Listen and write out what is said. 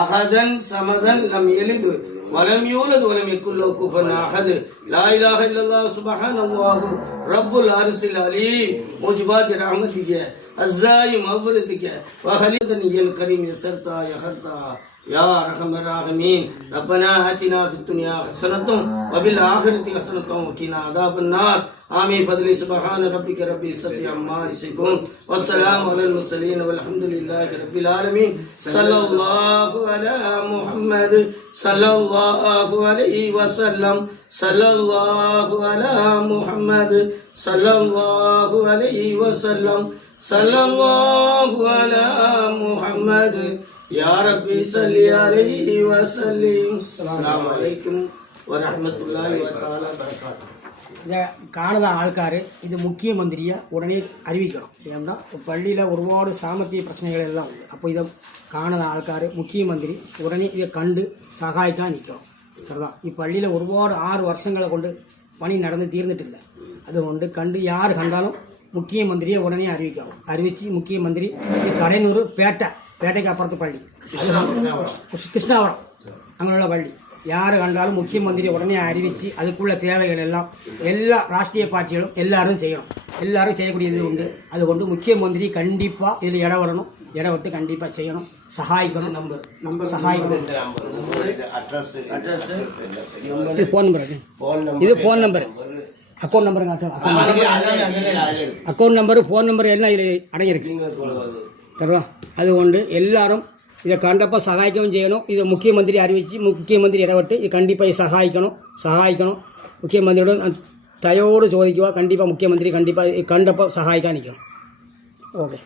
அஹதன் சமதன் லம் யலித் வலம் யூலத் வலம் யக்குல் லஹு குஃபுவன் அஹத் லா இலாஹ இல்லல்லாஹ் சுப்ஹானல்லாஹ் ரப்புல் அர்ஷில் அலீம் முஜிபாத் ரஹ்மதிக அஸ்ஸாயி மஃபிரதிக வ ஹலிதனில் கரீம் யஸர்தா யஹர்தா யா அர்ஹமர் ராஹிமீன் ரப்பனா ஆத்தினா ஃபித் துன்யா ஹஸனத்தும் வ பில் ஆখিরাতি ஹஸனத்தும் வ கினா அஸாபன் நார் ஆமீன் ஃபத்லி சுப்ஹான ரப்பிக ரப்பில் இஸ்ஸத்தி அம்மா யசிஃபூன் வஸ்ஸலாமு அலல் முர்ஸலீன் வல்ஹம்துலில்லாஹி ரப்பில் ஆலமீன் ஸல்லல்லாஹு அலா முஹம்மத் ஸல்லல்லாஹு அலைஹி வஸல்லம் ஸல்லல்லாஹு அலா முஹம்மத் ஸல்லல்லாஹு அலைஹி வஸல்லம் ஸல்லல்லாஹு அலா முஹம்மத் யா ரப்பி ஸல்லி அலைஹி வஸல்லிம். அஸ்ஸலாமு அலைக்கும் வரஹ்மத்துல்லாஹி வ தஆலா பரகாத்துஹு. இதை காணாத ஆள்கார் இது முக்கிய மந்திரியை உடனே அறிவிக்கணும். ஏன்னா பள்ளியில் ஒருபாடு சாமர்த்திய பிரச்சனைகள் எல்லாம் உண்டு. அப்போ இதை காணாத ஆள்கார் முக்கிய மந்திரி உடனே இதை கண்டு சகாய்க்காக நிற்கணும். சரிதான். இப்பள்ளியில் ஒருபாடு 6 வருஷங்களை கொண்டு பணி நடந்து தீர்ந்துட்டு இல்லை. அது கொண்டு கண்டு யார் கண்டாலும் முக்கிய மந்திரியை உடனே அறிவிக்கணும். அறிவித்து முக்கிய மந்திரி இது கடையனூர் பேட்டைக்கு அப்புறத்து பள்ளி கிருஷ்ணாவரம் அங்கே உள்ள பள்ளி யார் கண்டாலும் முக்கிய மந்திரியை உடனே அறிவித்து அதுக்குள்ள தேவைகள் எல்லாம் எல்லா ராஷ்ட்ரிய பார்ட்டிகளும் எல்லாரும் செய்யணும். எல்லாரும் செய்யக்கூடியது உண்டு. அது கொண்டு முக்கிய மந்திரி கண்டிப்பாக இதில் இடம் வரணும். இடம் விட்டு கண்டிப்பாக செய்யணும். சகாயிக்கணும். நம்பர் சகாயிக்கணும். இது ஃபோன் நம்பர். இது ஃபோன் நம்பர். அக்கௌண்ட் நம்பருங்க. அக்கௌண்ட் நம்பரு ஃபோன் நம்பர் எல்லாம் இதில் அடங்கியிருக்கு. சரிதான். அது கொண்டு எல்லாரும் இதை கண்டிப்பாக சகாய்க்கவும் செய்யணும். இதை முக்கிய மந்திரி அறிவித்து முக்கிய மந்திரி இடவிட்டு இது கண்டிப்பாக சகாய்க்கணும். முக்கிய மந்திரியோட தயோடு சோதிக்குவா. கண்டிப்பாக முக்கிய மந்திரி கண்டிப்பாக சகாய்க்காக நிற்கணும். ஓகே.